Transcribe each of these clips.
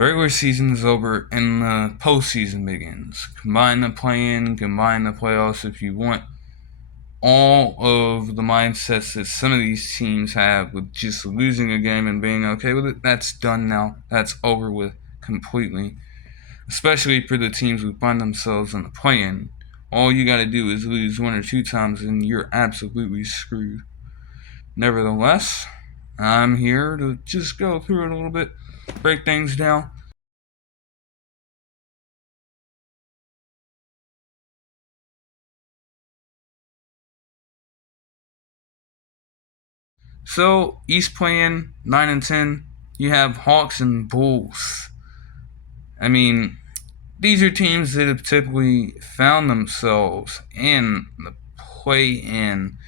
Regular season is over and the postseason begins. Combine the play-in, combine the playoffs if you want. All of the mindsets that some of these teams have with just losing a game and being okay with it, that's done now. That's over with completely. Especially for the teams who find themselves in the play-in. All you gotta do is lose one or two times and you're absolutely screwed. Nevertheless, I'm here to just go through it a little bit, break things down. So East playing 9 and 10. You have Hawks and Bulls. I mean, these are teams that have typically found themselves in the play-in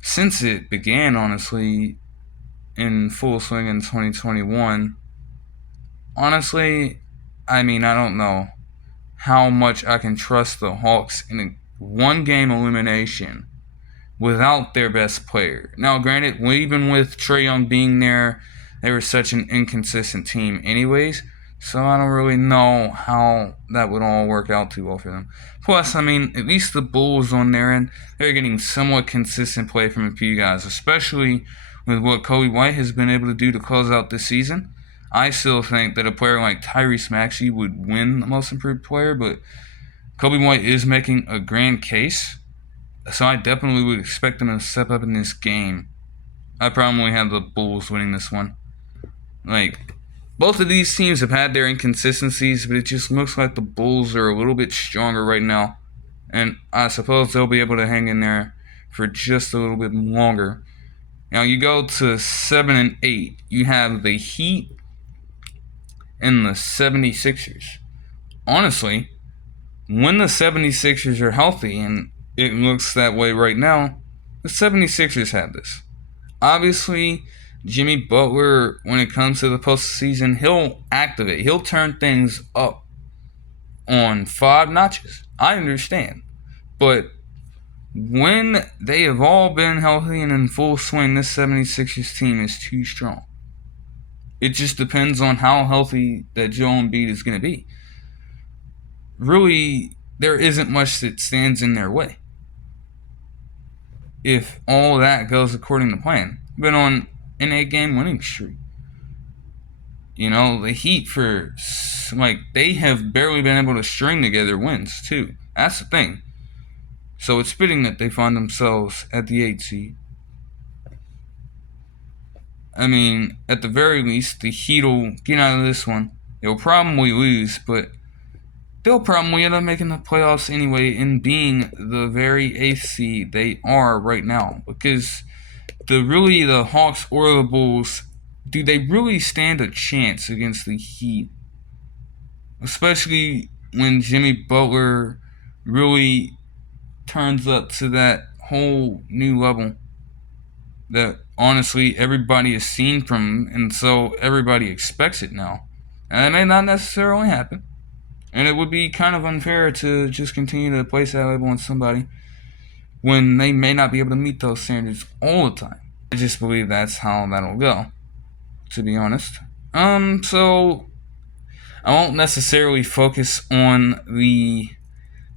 since it began. Honestly, in full swing in 2021. Honestly, I don't know how much I can trust the Hawks in a one-game elimination without their best player. Now, granted, even with Trae Young being there, they were such an inconsistent team, anyways. So I don't really know how that would all work out too well for them. Plus, at least the Bulls on their end, they're getting somewhat consistent play from a few guys, especially with what Kobe White has been able to do to close out this season. I still think that a player like Tyrese Maxey would win the most improved player, but Kobe White is making a grand case, so I definitely would expect them to step up in this game. I probably have the Bulls winning this one. Both of these teams have had their inconsistencies, but it just looks like the Bulls are a little bit stronger right now. And I suppose they'll be able to hang in there for just a little bit longer. Now you go to 7 and 8. You have the Heat and the 76ers. Honestly, when the 76ers are healthy, and it looks that way right now, the 76ers have this. Obviously, Jimmy Butler, when it comes to the postseason, he'll activate. He'll turn things up on 5 notches. I understand. But when they have all been healthy and in full swing, this 76ers team is too strong. It just depends on how healthy that Joel Embiid is going to be. Really, there isn't much that stands in their way if all that goes according to plan. Been on an 8-game winning streak. The Heat they have barely been able to string together wins too. That's the thing. So it's fitting that they find themselves at the 8th seed. At the very least, the Heat will get out of this one. They'll probably lose, but they'll probably end up making the playoffs anyway and being the very 8th seed they are right now. Because the Hawks or the Bulls, do they really stand a chance against the Heat? Especially when Jimmy Butler really turns up to that whole new level that honestly everybody has seen from him, and so everybody expects it now. And it may not necessarily happen. And it would be kind of unfair to just continue to place that label on somebody when they may not be able to meet those standards all the time. I just believe that's how that'll go, to be honest. So I won't necessarily focus on the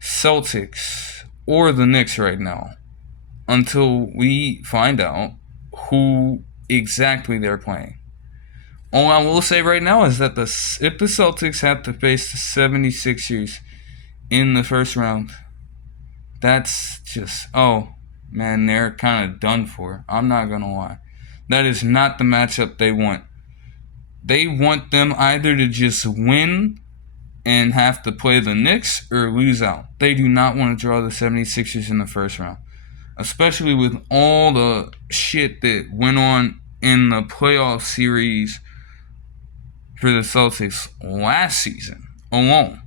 Celtics or the Knicks right now until we find out who exactly they're playing. All I will say right now is that if the Celtics have to face the 76ers in the first round, that's just, they're kind of done for. I'm not going to lie. That is not the matchup they want. They want them either to just win and have to play the Knicks or lose out. They do not want to draw the 76ers in the first round. Especially with all the shit that went on in the playoff series for the Celtics last season alone.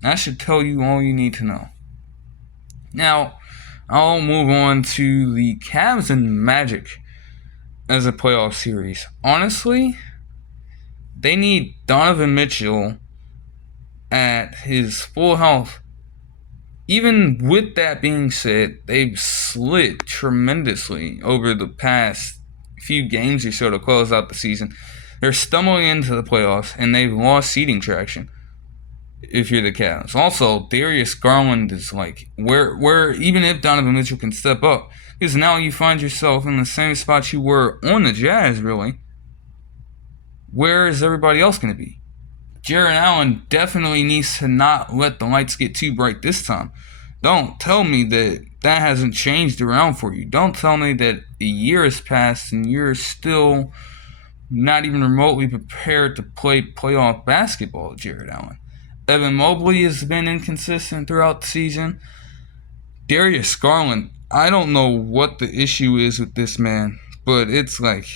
That should tell you all you need to know. Now, I'll move on to the Cavs and Magic as a playoff series. Honestly, they need Donovan Mitchell at his full health. Even with that being said, they've slid tremendously over the past few games or so to close out the season. They're stumbling into the playoffs, and they've lost seeding traction. If you're the Cavs, also Darius Garland is like where even if Donovan Mitchell can step up, because now you find yourself in the same spot you were on the Jazz. Really, where is everybody else going to be? Jarrett Allen definitely needs to not let the lights get too bright this time. Don't tell me that hasn't changed around for you. Don't tell me that a year has passed and you're still not even remotely prepared to play playoff basketball, Jarrett Allen. Evan Mobley has been inconsistent throughout the season. Darius Garland, I don't know what the issue is with this man, but it's like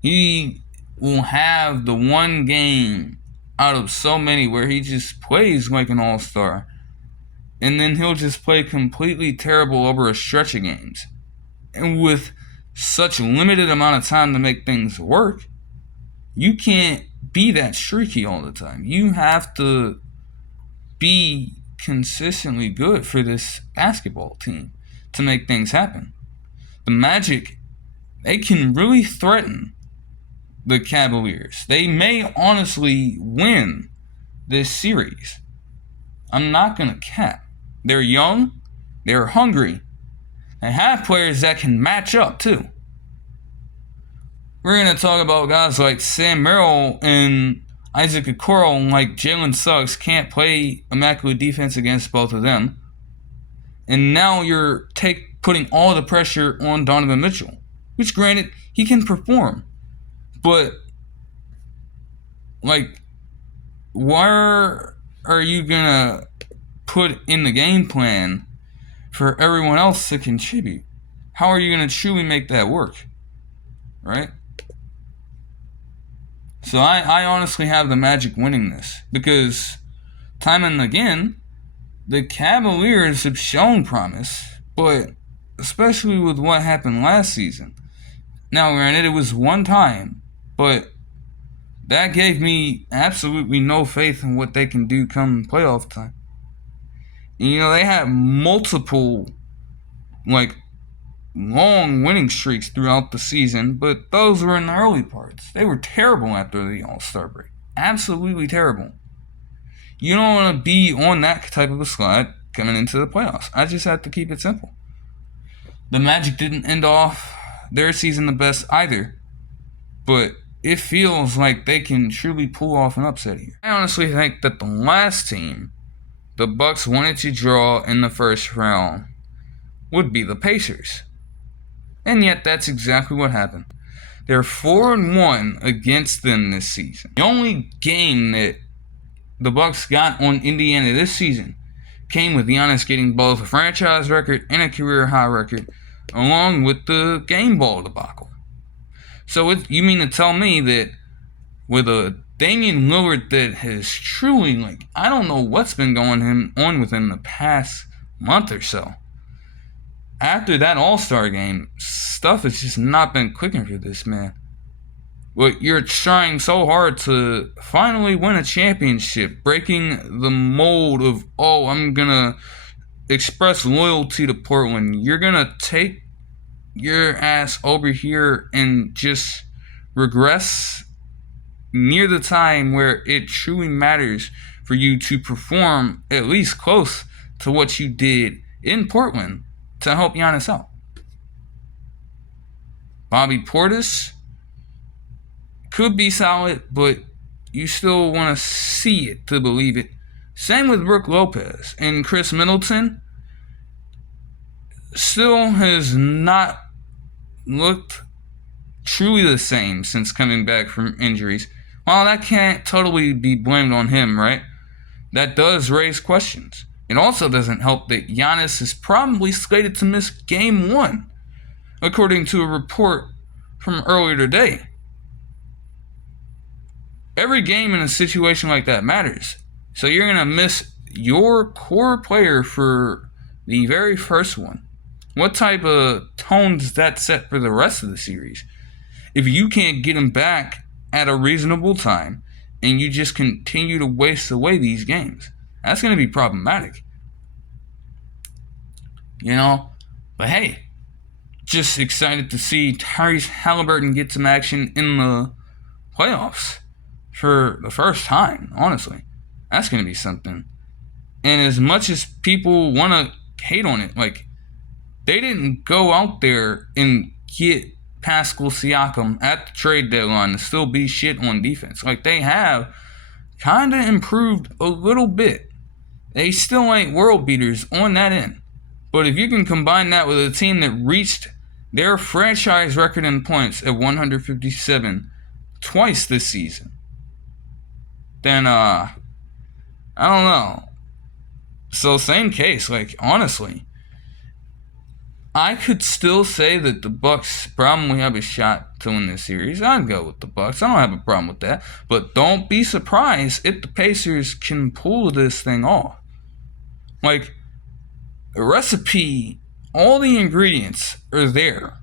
he will have the one game out of so many where he just plays like an all-star, and then he'll just play completely terrible over a stretch of games. And with such limited amount of time to make things work, you can't be that streaky all the time. You have to be consistently good for this basketball team to make things happen. The Magic, they can really threaten the Cavaliers. They may honestly win this series. I'm not going to cap. They're young. They're hungry. They have players that can match up too. We're going to talk about guys like Sam Merrill and Isaac Okoro, like Jalen Suggs can't play immaculate defense against both of them. And now you're putting all the pressure on Donovan Mitchell, which granted, he can perform. But, like, where are you going to put in the game plan for everyone else to contribute? How are you going to truly make that work? Right? So I honestly have the Magic winning this because time and again, the Cavaliers have shown promise, but especially with what happened last season. Now, granted, it was one time, but that gave me absolutely no faith in what they can do come playoff time. And, you know, they had multiple, like, long winning streaks throughout the season, but those were in the early parts. They were terrible after the All-Star break. Absolutely terrible. You don't want to be on that type of a slide coming into the playoffs. I just have to keep it simple. The Magic didn't end off their season the best either, but it feels like they can truly pull off an upset here. I honestly think that the last team the Bucks wanted to draw in the first round would be the Pacers. And yet that's exactly what happened. They're 4-1 against them this season. The only game that the Bucks got on Indiana this season came with Giannis getting both a franchise record and a career high record, along with the game ball debacle. So you mean to tell me that with a Damian Lillard that has truly, like, I don't know what's been going on with him the past month or so. After that All-Star game, stuff has just not been clicking for this man. But you're trying so hard to finally win a championship, breaking the mold of, oh, I'm going to express loyalty to Portland. You're going to take your ass over here and just regress near the time where it truly matters for you to perform at least close to what you did in Portland to help Giannis out. Bobby Portis could be solid, but you still want to see it to believe it. Same with Brook Lopez. And Chris Middleton still has not looked truly the same since coming back from injuries. While that can't totally be blamed on him, right? That does raise questions. It also doesn't help that Giannis is probably slated to miss Game 1, according to a report from earlier today. Every game in a situation like that matters. So you're going to miss your core player for the very first one. What type of tone does that set for the rest of the series? If you can't get him back at a reasonable time and you just continue to waste away these games, that's going to be problematic. You know? But hey, just excited to see Tyrese Halliburton get some action in the playoffs for the first time, honestly. That's going to be something. And as much as people want to hate on it, like, they didn't go out there and get Pascal Siakam at the trade deadline to still be shit on defense. Like, they have kind of improved a little bit. They still ain't world beaters on that end. But if you can combine that with a team that reached their franchise record in points at 157 twice this season, then, I don't know. So, same case, like, honestly, I could still say that the Bucks probably have a shot to win this series. I'd go with the Bucks. I don't have a problem with that. But don't be surprised if the Pacers can pull this thing off. Like, the recipe, all the ingredients are there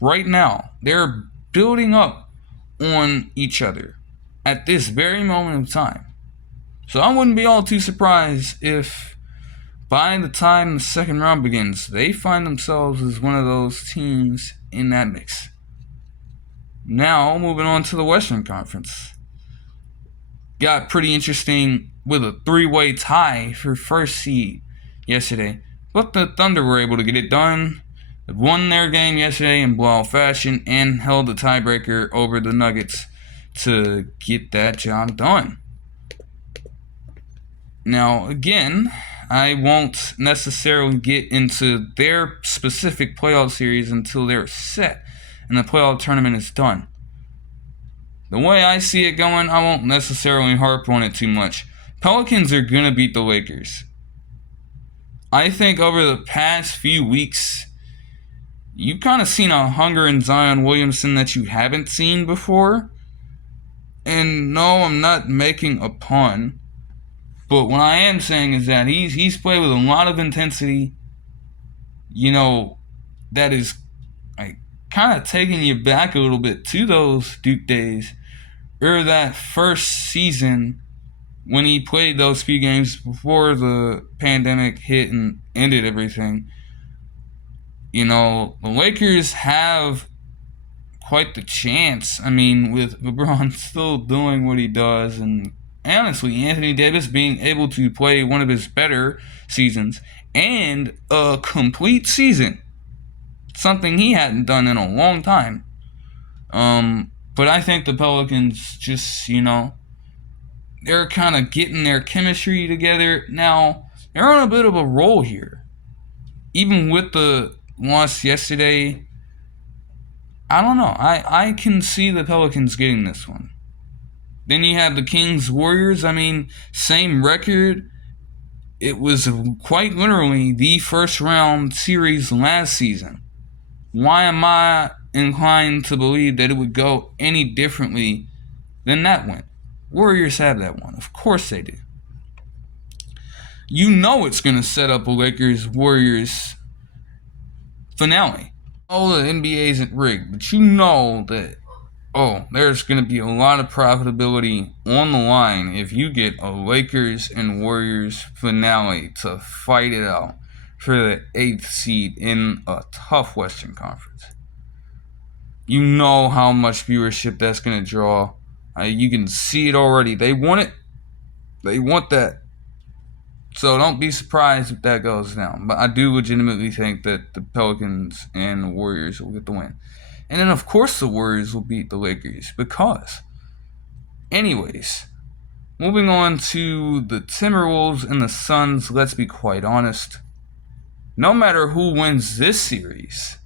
right now. They're building up on each other at this very moment of time. So I wouldn't be all too surprised if by the time the second round begins, they find themselves as one of those teams in that mix. Now, moving on to the Western Conference. Got pretty interesting with a three-way tie for first seed yesterday. But the Thunder were able to get it done. They won their game yesterday in blowout fashion and held the tiebreaker over the Nuggets to get that job done. Now, again, I won't necessarily get into their specific playoff series until they're set and the playoff tournament is done. The way I see it going, I won't necessarily harp on it too much. Pelicans are going to beat the Lakers. I think over the past few weeks, you've kind of seen a hunger in Zion Williamson that you haven't seen before. And no, I'm not making a pun. But what I am saying is that he's played with a lot of intensity, that is like kind of taking you back a little bit to those Duke days, or that first season when he played those few games before the pandemic hit and ended everything. The Lakers have quite the chance. I mean, with LeBron still doing what he does, and honestly, Anthony Davis being able to play one of his better seasons and a complete season, something he hadn't done in a long time. But I think the Pelicans just, they're kind of getting their chemistry together. Now, they're on a bit of a roll here. Even with the loss yesterday, I don't know. I can see the Pelicans getting this one. Then you have the Kings Warriors. I mean, same record. It was quite literally the first round series last season. Why am I inclined to believe that it would go any differently than that went? Warriors have that one. Of course they do. It's going to set up a Lakers-Warriors finale. Oh, the NBA isn't rigged, but that there's going to be a lot of profitability on the line if you get a Lakers and Warriors finale to fight it out for the 8th seed in a tough Western Conference. You know how much viewership that's going to draw. You can see it already. They want it. They want that. So don't be surprised if that goes down. But I do legitimately think that the Pelicans and the Warriors will get the win. And then, of course, the Warriors will beat the Lakers because. Anyways, moving on to the Timberwolves and the Suns, let's be quite honest. No matter who wins this series,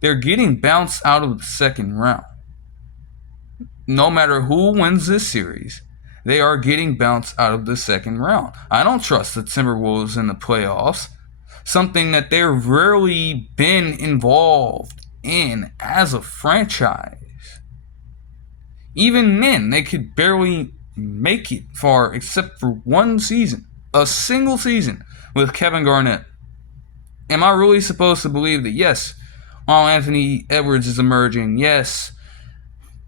they're getting bounced out of the second round. No matter who wins this series, they are getting bounced out of the second round. I don't trust the Timberwolves in the playoffs, something that they've rarely been involved in as a franchise. Even then, they could barely make it far except for one season, a single season with Kevin Garnett. Am I really supposed to believe that, yes, while Anthony Edwards is emerging, yes,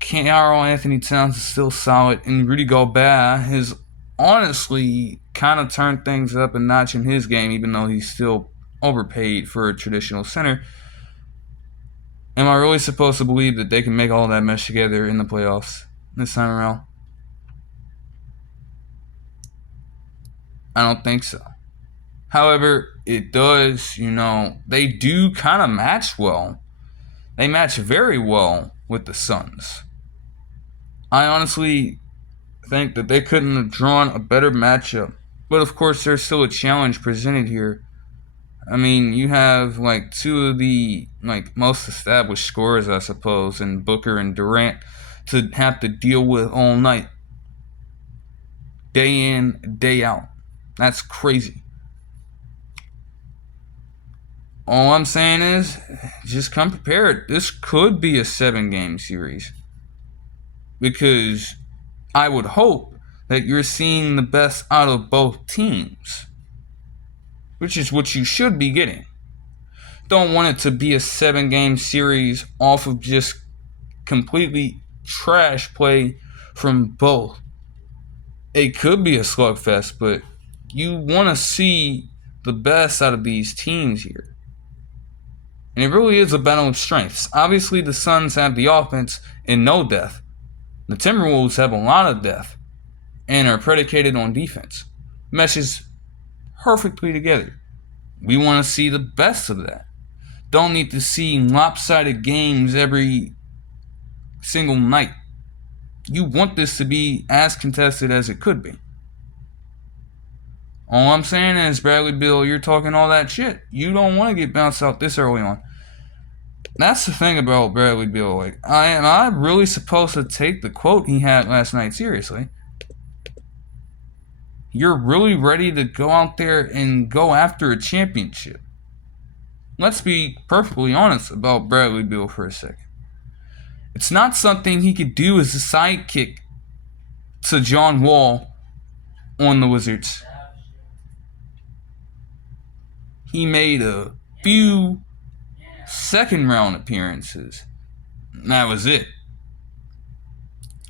Karl Anthony Towns is still solid, and Rudy Gobert has honestly kind of turned things up a notch in his game, even though he's still overpaid for a traditional center. Am I really supposed to believe that they can make all that mesh together in the playoffs this time around? I don't think so. However, it does, they do kind of match well. They match very well with the Suns. I honestly think that they couldn't have drawn a better matchup. But of course, there's still a challenge presented here. I mean, you have like two of the most established scorers, I suppose, in Booker and Durant to have to deal with all night, day in, day out. That's crazy. All I'm saying is, just come prepared. This could be a 7-game series. Because I would hope that you're seeing the best out of both teams. Which is what you should be getting. Don't want it to be a 7-game series off of just completely trash play from both. It could be a slugfest, but you want to see the best out of these teams here. And it really is a battle of strengths. Obviously, the Suns have the offense and no depth. The Timberwolves have a lot of depth and are predicated on defense. Meshes perfectly together. We want to see the best of that. Don't need to see lopsided games every single night. You want this to be as contested as it could be. All I'm saying is, Bradley Beal, you're talking all that shit. You don't want to get bounced out this early on. That's the thing about Bradley Beal. Am I really supposed to take the quote he had last night seriously? You're really ready to go out there and go after a championship. Let's be perfectly honest about Bradley Beal for a second. It's not something he could do as a sidekick to John Wall on the Wizards. He made a few second-round appearances. That was it.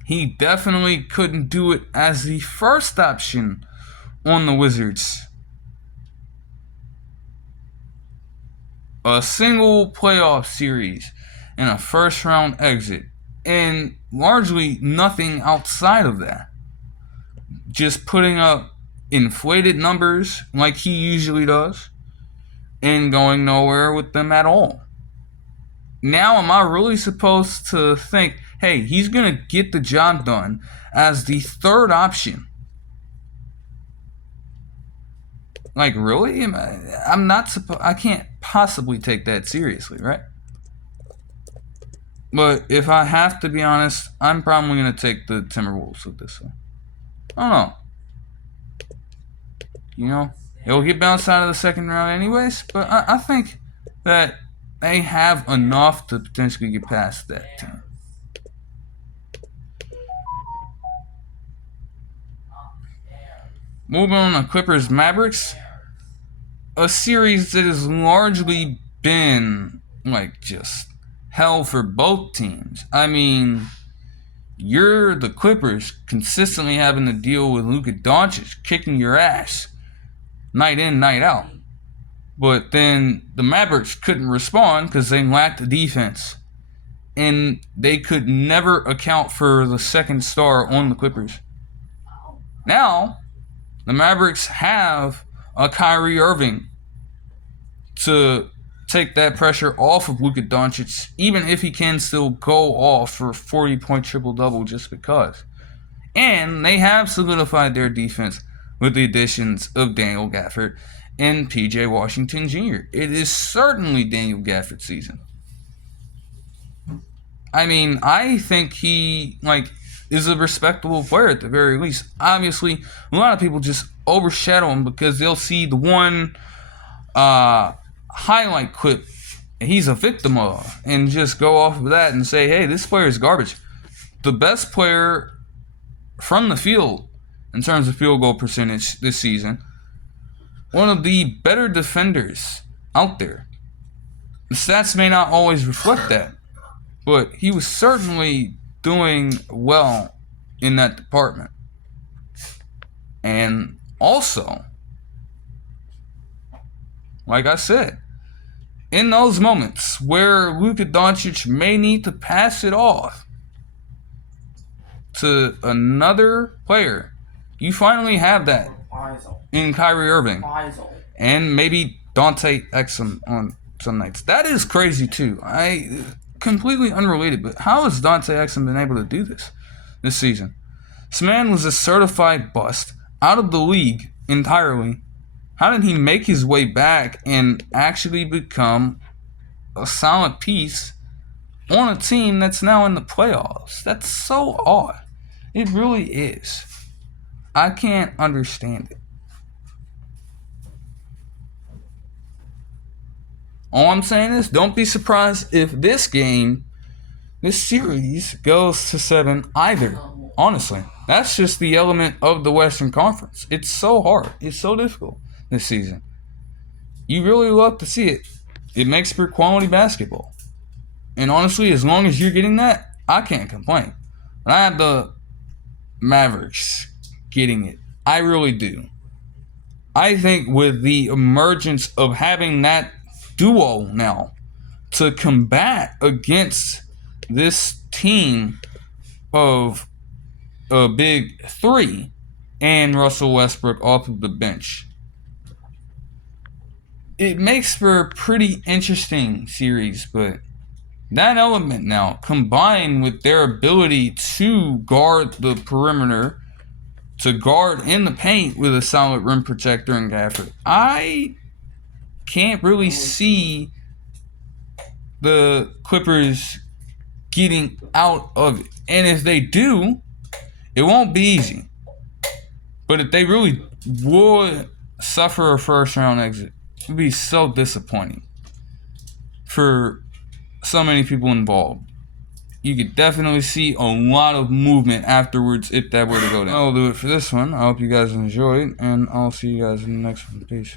He definitely couldn't do it as the first option on the Wizards. A single playoff series and a first-round exit, and largely nothing outside of that. Just putting up inflated numbers like he usually does, and going nowhere with them at all. Now, am I really supposed to think, hey, he's going to get the job done as the third option? Really? I can't possibly take that seriously, right? But if I have to be honest, I'm probably going to take the Timberwolves with this one. I don't know. It'll get bounced out of the second round anyways, but I think that they have enough to potentially get past that team. Moving on to Clippers Mavericks. A series that has largely been just hell for both teams. I mean, you're the Clippers consistently having to deal with Luka Doncic kicking your ass night in, night out. But then the Mavericks couldn't respond because they lacked the defense. And they could never account for the second star on the Clippers. Now, the Mavericks have a Kyrie Irving to take that pressure off of Luka Doncic, even if he can still go off for a 40-point triple-double just because. And they have solidified their defense with the additions of Daniel Gafford and P.J. Washington Jr. It is certainly Daniel Gafford's season. I mean, I think he, is a respectable player at the very least. Obviously, a lot of people just overshadow him because they'll see the one highlight clip he's a victim of and just go off of that and say, hey, this player is garbage. The best player from the field in terms of field goal percentage this season, one of the better defenders out there. The stats may not always reflect that, but he was certainly doing well in that department. And also, like I said, in those moments where Luka Doncic may need to pass it off to another player, you finally have that in Kyrie Irving and maybe Dante Exum on some nights. That is crazy too. I completely unrelated, but how has Dante Exum been able to do this season? This man was a certified bust, out of the league entirely. How did he make his way back and actually become a solid piece on a team that's now in the playoffs? That's so odd. It really is. I can't understand it. All I'm saying is, don't be surprised if this series goes to 7 either. Honestly, that's just the element of the Western Conference. It's so hard. It's so difficult this season. You really love to see it. It makes for quality basketball. And honestly, as long as you're getting that, I can't complain. But I have the Mavericks getting it. I really do. I think with the emergence of having that duo now to combat against this team of a big three and Russell Westbrook off of the bench, it makes for a pretty interesting series. But that element now, combined with their ability to guard the perimeter, to guard in the paint with a solid rim protector and Gafford, I can't really see the Clippers getting out of it. And if they do, it won't be easy. But if they really would suffer a first round exit, it would be so disappointing for so many people involved. You could definitely see a lot of movement afterwards if that were to go down. That'll do it for this one. I hope you guys enjoyed, and I'll see you guys in the next one. Peace.